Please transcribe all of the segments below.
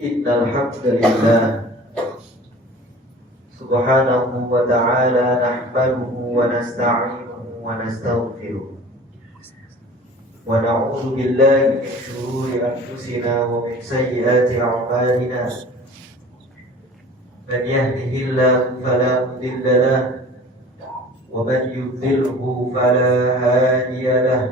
Innal hamdalillah subhanahu wa ta'ala nahmaduhu wa nasta'inuhu wa nastaghfiruh wa na'udzu billahi min shururi anfusina wa min sayyiati a'malina. Man yahdihillahu fala mudilla lahu wa man yudlilhu fala hadiya lahu.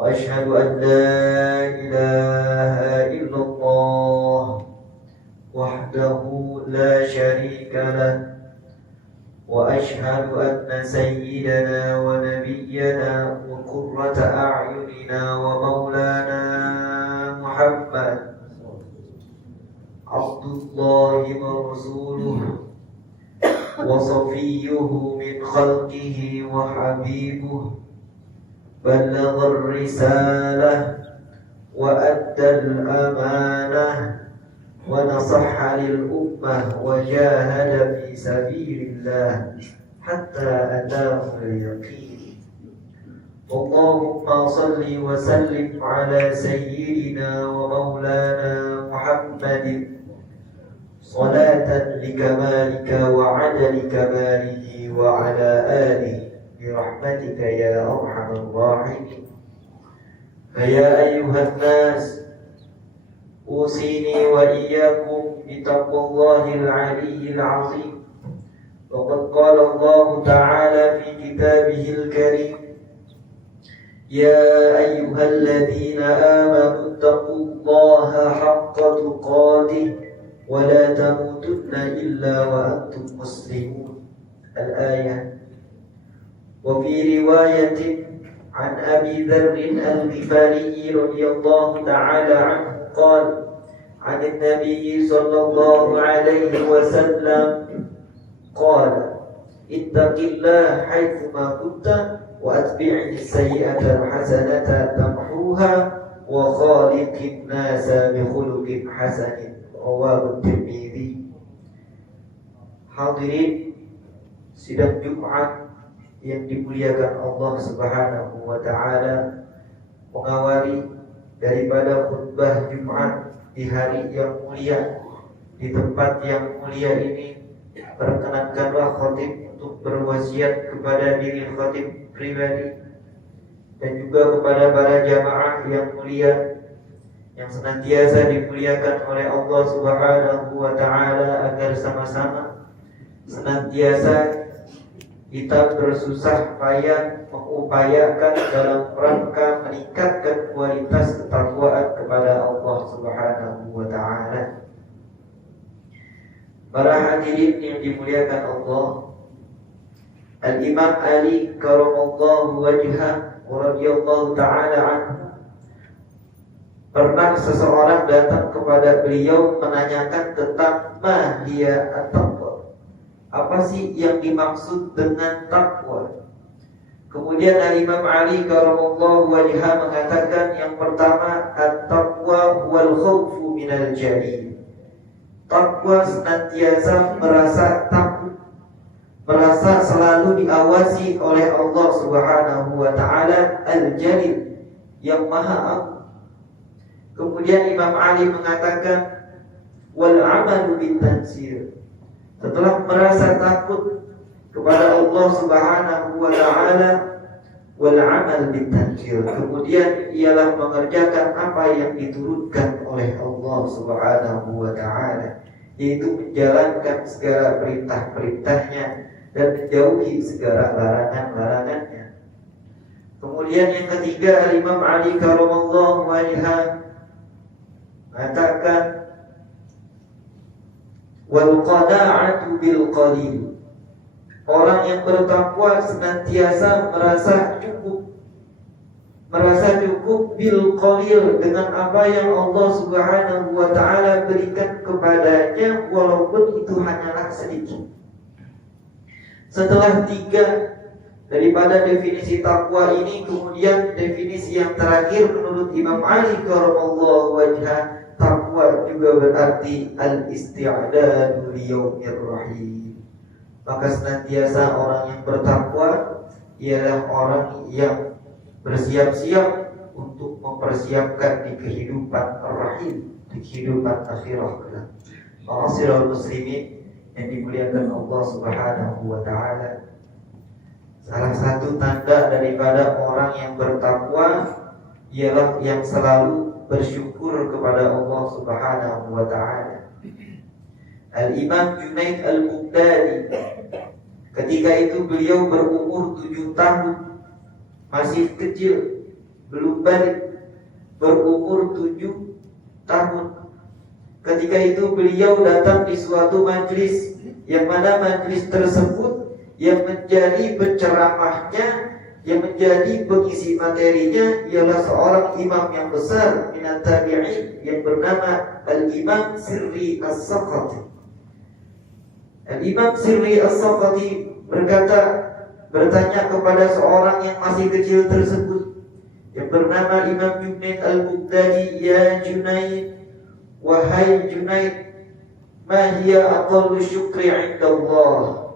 وأشهد أن لا إله إلا الله وحده لا شريك له وأشهد أن سيدنا ونبينا وقرة أعيننا ومولانا محمد عبد الله ورسوله وصفيه من خلقه وحبيبه بلغ الرسالة وأدى الأمانة ونصح للأمة وجاهد في سبيل الله حتى أتاه اليقين. اللهم صل وسلم على سيدنا ومولانا محمد صلاة لكمالك وعدل كماله وعلى آله برحمتك يا أرحم الراحمين. فيا أيها الناس أوصيني وإياكم بتقوى الله العلي العظيم. وقد قال الله تعالى في كتابه الكريم: يا أيها الذين آمنوا اتقوا الله حق تقاته ولا تموتن إلا وأنتم مسلمون. الآية. وفي رواية عن أبي ذر الغفاري رضي الله تعالى عنه قال عن النبي صلى الله عليه وسلم قال: اتق الله حيثما كنت وأتبع السيئة الحسنة تمحوها وخالق الناس بخلق حسن. رواه الترمذي. Hadirin sidang Jumat yang dimuliakan Allah Subhanahu wa ta'ala, mengawali daripada khutbah Jumat di hari yang mulia, di tempat yang mulia ini, perkenankanlah khatib untuk berwasiat kepada diri khatib pribadi dan juga kepada para jamaah yang mulia yang senantiasa dimuliakan oleh Allah Subhanahu wa ta'ala, agar sama-sama senantiasa kita bersusah payah mengupayakan dalam rangka meningkatkan kualitas ketakwaan kepada Allah Subhanahu wa ta'ala. Para hadirin yang dimuliakan Allah, Al-Imam Ali karamallahu wajhah radhiyallahu ta'ala anhu, pernah seseorang datang kepada beliau menanyakan tentang ma hiya at-taqwa. Apa sih yang dimaksud dengan takwa? Kemudian Imam Ali karamallahu wajhah mengatakan, yang pertama, at-taqwa wal khawfu minal jalil. Takwa senantiasa merasa takut, merasa selalu diawasi oleh Allah Subhanahu wa ta'ala al-jalil, yang maha agung. Kemudian Imam Ali mengatakan, wal amalu bitanzir. Setelah merasa takut kepada Allah Subhanahu wa ta'ala, wal amal bitanzir, kemudian ialah mengerjakan apa yang diturunkan oleh Allah Subhanahu wa ta'ala, yaitu menjalankan segala perintah-perintahnya dan menjauhi segala larangan-larangannya. Kemudian yang ketiga, Imam Ali karamallahu wajhah mengatakan, wal qana'atu bil qalil. Orang yang bertakwa senantiasa merasa cukup bil qalil, dengan apa yang Allah Subhanahu wa ta'ala berikan kepadanya, walaupun itu hanyalah sedikit. Setelah tiga daripada definisi takwa ini, kemudian definisi yang terakhir menurut Imam Ali karamallahu wajhah, takwa juga berarti al-isti'dadu liyaumir rahim. Maka senantiasa orang yang bertakwa ialah orang yang bersiap-siap untuk mempersiapkan di kehidupan rahim, di kehidupan akhirah kelak. Ma'asyiral muslimin yang dimuliakan Allah Subhanahu wa taala. Salah satu tanda daripada orang yang bertakwa ialah yang selalu bersyukur kepada Allah Subhanahu wa taala. Al-Imam Junaid Al-Baghdadi ketika itu beliau berumur 7 tahun, masih kecil, belum balik, berumur 7 tahun. Ketika itu beliau datang di suatu majlis, yang mana majlis tersebut yang menjadi penceramahnya, yang menjadi pengisi materinya ialah seorang imam yang besar minat tabi'in yang bernama Al-Imam Sirri As-Saqati. Al-Imam Sirri As-Saqati bertanya kepada seorang yang masih kecil tersebut yang bernama Imam Junaid Al-Baghdadi, "Ya Junaid, wahai Junaid, ma hiya aqallu syukri 'inda Allah?"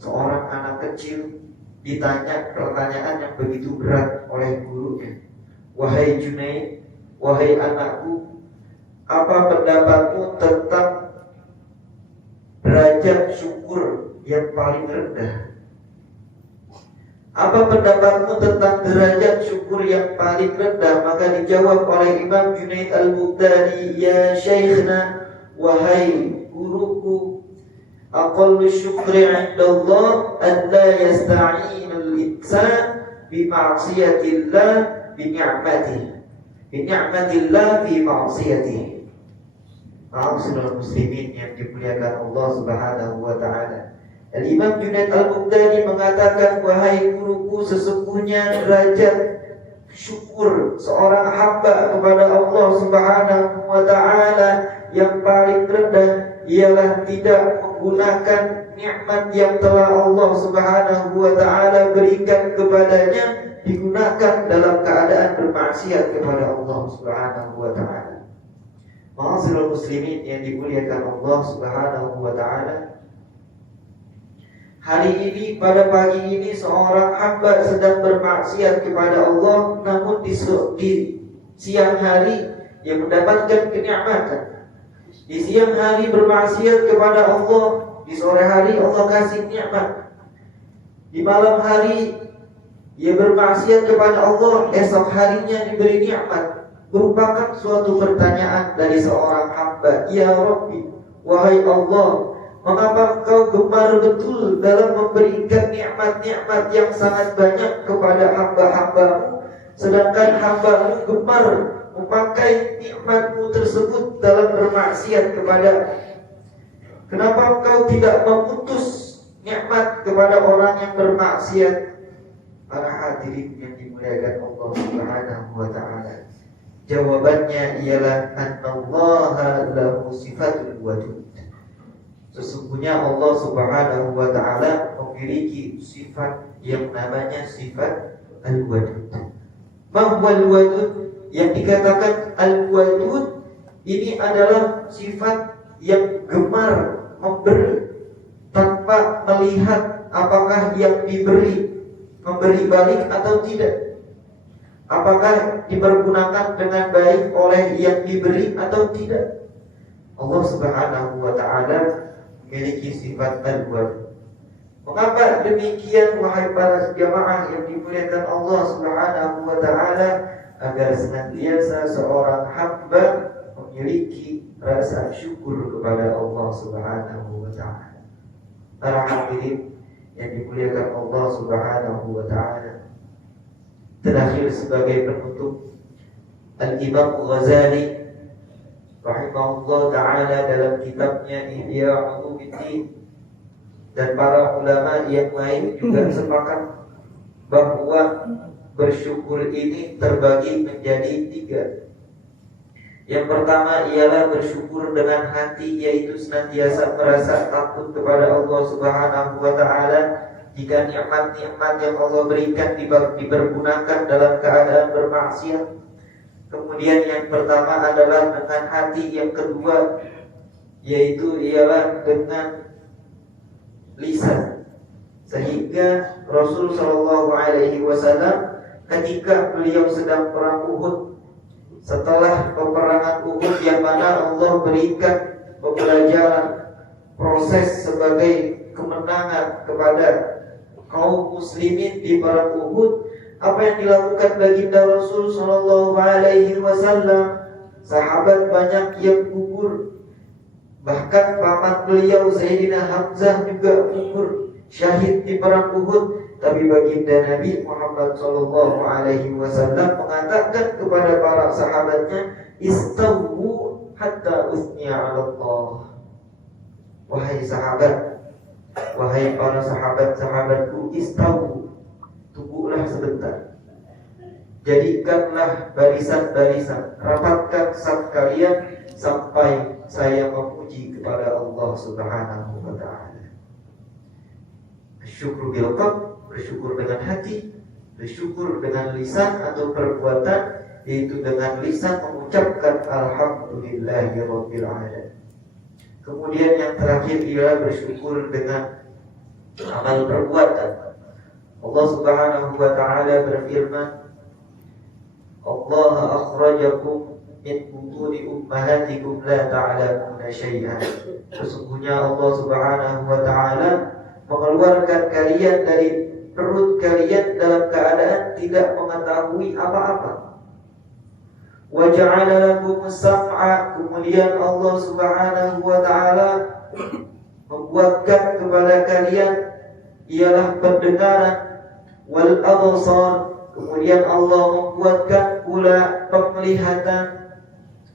Seorang anak kecil ditanya pertanyaan yang begitu berat oleh gurunya. "Wahai Junaid, wahai anakku, apa pendapatmu tentang derajat syukur yang paling rendah?" Apa pendapatmu tentang derajat syukur yang paling rendah? Maka dijawab oleh Imam Junaid Al-Baghdadi, "Ya Syekhna, wahai guruku, aqallu syukri 'inda Allah an la yasta'in al-insan bi ma'siyatillah bi ni'matillah fi ma'siyatihi." Ma'asyiral muslimin yang dimuliakan Allah Subhanahu wa taala. Al-Imam Junaid Al-Baghdadi mengatakan, "Wahai guruku, sesungguhnya derajat syukur seorang hamba kepada Allah Subhanahu wa taala yang paling rendah ialah tidak menggunakan nikmat yang telah Allah Subhanahu wa taala berikan kepadanya digunakan dalam keadaan bermaksiat kepada Allah Subhanahu wa taala." Ma'asyiral muslimin yang dimuliakan Allah Subhanahu wa taala. Hari ini, pada pagi ini, seorang hamba sedang bermaksiat kepada Allah, namun di siang hari ia mendapatkan kenikmatan. Di siang hari bermaksiat kepada Allah, di sore hari Allah kasih nikmat. Di malam hari ia bermaksiat kepada Allah, esok harinya diberi nikmat. Merupakan suatu pertanyaan dari seorang hamba, "Ya Rabbi, wahai Allah, mengapa Engkau gemar betul dalam memberikan nikmat-nikmat yang sangat banyak kepada hamba-hambamu, sedangkan hambamu gemar memakai nikmat-Mu tersebut dalam bermaksiat kepada? Kenapa Engkau tidak memutus nikmat kepada orang yang bermaksiat?" Para hadirin yang dimuliakan Allah Subhanahu wa taala, jawabannya ialah annallaha lahu sifatul wadud. Sesungguhnya Allah Subhanahu wa taala memiliki sifat yang namanya sifat al-wadud. Mahwal wadud, yang dikatakan al-wadud ini adalah sifat yang gemar memberi tanpa melihat apakah yang diberi memberi balik atau tidak. Apakah dipergunakan dengan baik oleh yang diberi atau tidak? Allah Subhanahu wa taala memiliki sifat al-wadud. Mengapa demikian, wahai para jamaah yang dimuliakan Allah Subhanahu wa taala? Agar senantiasa seorang hamba memiliki rasa syukur kepada Allah Subhanahu wa taala. Para hadirin yang dimuliakan Allah Subhanahu wa taala, terakhir sebagai penutup, Al-Imam Ghazali rahimahullah ta'ala dalam kitabnya Ihya Ulumuddin dan para ulama yang lain juga sepakat bahwa bersyukur ini terbagi menjadi 3. Yang pertama ialah bersyukur dengan hati, yaitu senantiasa merasa takut kepada Allah Subhanahu wa ta'ala jika nikmat-nikmat yang Allah berikan dipergunakan dalam keadaan bermaksiat. Kemudian yang pertama adalah dengan hati, yang kedua yaitu ialah dengan lisan. Sehingga Rasul sallallahu alaihi wasallam ketika beliau sedang perang Uhud, setelah peperangan Uhud yang mana Allah berikan pembelajaran proses sebagai kemenangan kepada kaum muslimin di perang Uhud, apa yang dilakukan baginda Rasul sallallahu alaihi wasallam? Sahabat banyak yang gugur. Bahkan paman beliau Sayyidina Hamzah juga gugur syahid di perang Uhud. Tapi baginda Nabi Muhammad sallallahu alaihi wasallam mengatakan kepada para sahabatnya, "Istawu hatta usniya 'ala Allah." Wahai sahabat, wahai para sahabat-sahabatku, istawu, tunggulah sebentar. Jadikanlah barisan-barisan, rapatkan saf kalian sampai saya memuji kepada Allah Subhanahu wa taala. Syukur bil qalb, bersyukur dengan hati, bersyukur dengan lisan atau perbuatan, yaitu dengan lisan mengucapkan alhamdulillahirabbil alamin. Kemudian yang terakhir ialah bersyukur dengan amal perbuatan. Allah Subhanahu wa taala berfirman, Allah akhrajakum min butuni ummahatikum la ta'lamuna syai'an. Sesungguhnya Allah Subhanahu wa taala mengeluarkan kalian dari perut kalian dalam keadaan tidak mengetahui apa-apa. Wa ja'ala lakum sam'a, kemudian Allah Subhanahu wa taala membuatkan kepada kalian ialah pendengaran, wal absar, kemudian Allah membuatkan pula penglihatan,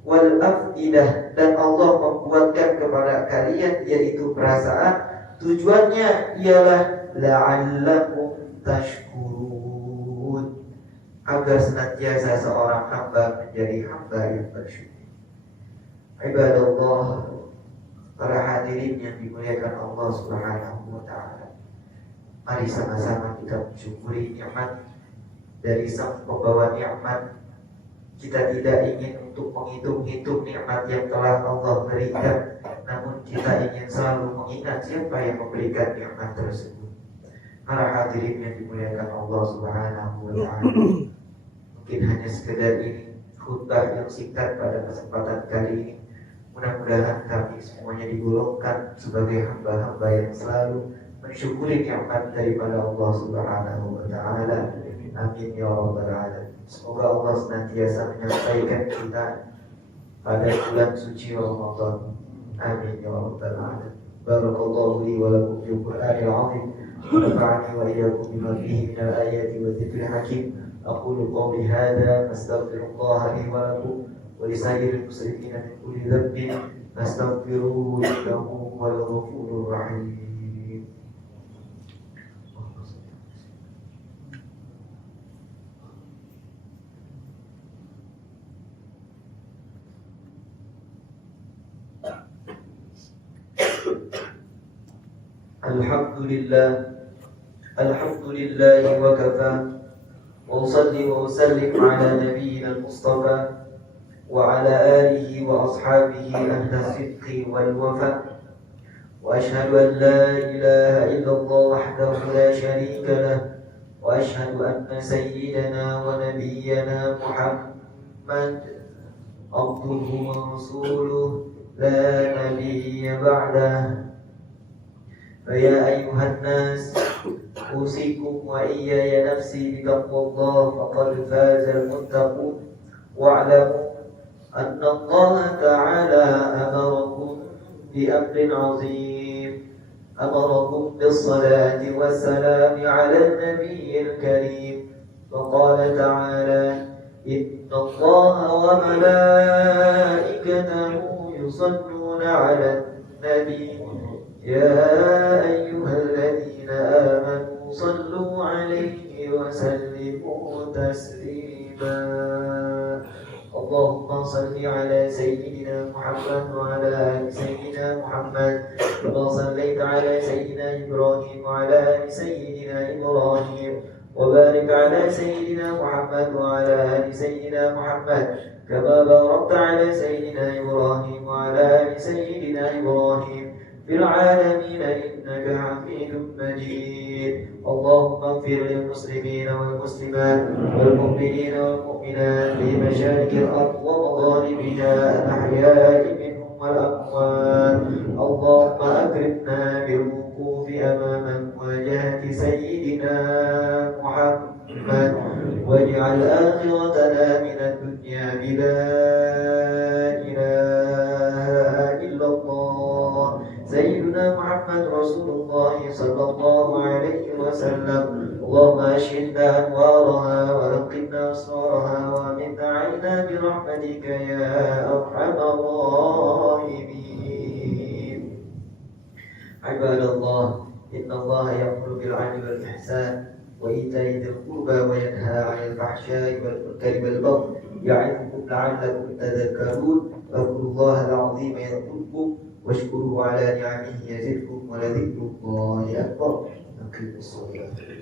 wal afidah, dan Allah membuatkan kepada kalian yaitu perasaan. Tujuannya ialah la'allakum tashkurun, agar senantiasa seorang hamba menjadi hamba yang bersyukur. Ibadallah, para hadirin yang dimuliakan Allah Subhanahu wa taala, mari sama-sama kita mensyukuri nikmat dari Sang Pembawa nikmat. Kita tidak ingin untuk menghitung-hitung nikmat yang telah Allah berikan, namun kita ingin selalu mengingat siapa yang memberikan nikmat tersebut. Para hadirin yang dimuliakan Allah Subhanahu wa taala, mungkin hanya sekedar ini khutbah yang singkat pada kesempatan kali ini. Mudah-mudahan kami semuanya digolongkan sebagai hamba-hamba yang selalu mensyukuri nikmat daripada Allah Subhanahu wa taala. Amin ya rabbal alamin. Semoga Allah senantiasa menyampaikan kita pada bulan suci Ramadan. Amin ya rabbal alamin. Barakallahu li wa lakum fil Qur'anil 'azim. Wa nafa'ani wa iyyakum bima fihi minal ayati wa dzikril hakim. Aqulu qawli hadza astaghfirullah li wa lakum wa li sa'iril muslimin min kulli dhanbin fastaghfiruhu innahu huwal ghafurur rahim. Alhamdulillah wa kafa, wa usalli wa usallim ala nabiyyina al-mustafa wa ala alihi wa ashabihi ahla sidqi wal wafa, wa ashhadu an la ilaha illallah wahdahu la sharika lah, wa ashhadu anna sayyidana wa nabiyyana Muhammad abduhu wa rasuluh la nabiyya ba'dah. فيا أيها الناس أوصيكم وإياي نفسي بتقوى الله فقد فاز المتقون واعلموا أن الله تعالى أمركم بأمر عظيم، أمركم بالصلاة والسلام على النبي الكريم، فقال تعالى إن الله وملائكته يصلون على النبي يا أيها الذين آمنوا صلوا عليه وسلموا تسليما. اللهم صل على سيدنا محمد وعلى آل سيدنا محمد كما صليت على سيدنا إبراهيم وعلى آل سيدنا إبراهيم، وبارك على سيدنا محمد وعلى آل سيدنا محمد كما باركت على سيدنا إبراهيم وعلى آل سيدنا إبراهيم في العالمين إنك حميد مجيد. اللهم اغفر للمسلمين والمسلمات والمؤمنين والمؤمنات في مشارق الأرض الأحياء منهم والأموات. اللهم أكرمنا بالوقوف أمام مواجهة سيدنا محمد، واجعل آخرتنا من الدنيا بلا إله إلا الله سيدنا محمد رسول الله صلى الله عليه وسلم. اللهم أشهدنا أنوارها ولقنا أسرارها ومن عنا برحمتك يا أرحم الراحمين. عباد الله، إن الله يأمر بالعدل والإحسان وإيتاء ذي القربى وينهى عن الفحشاء والمنكر والبغي يعظكم لعلكم تذكرون. اذكروا الله العظيم يذكركم واشكروه على نعمه يزدكم ولذكر الله أكبر. أقيموا الصلاة.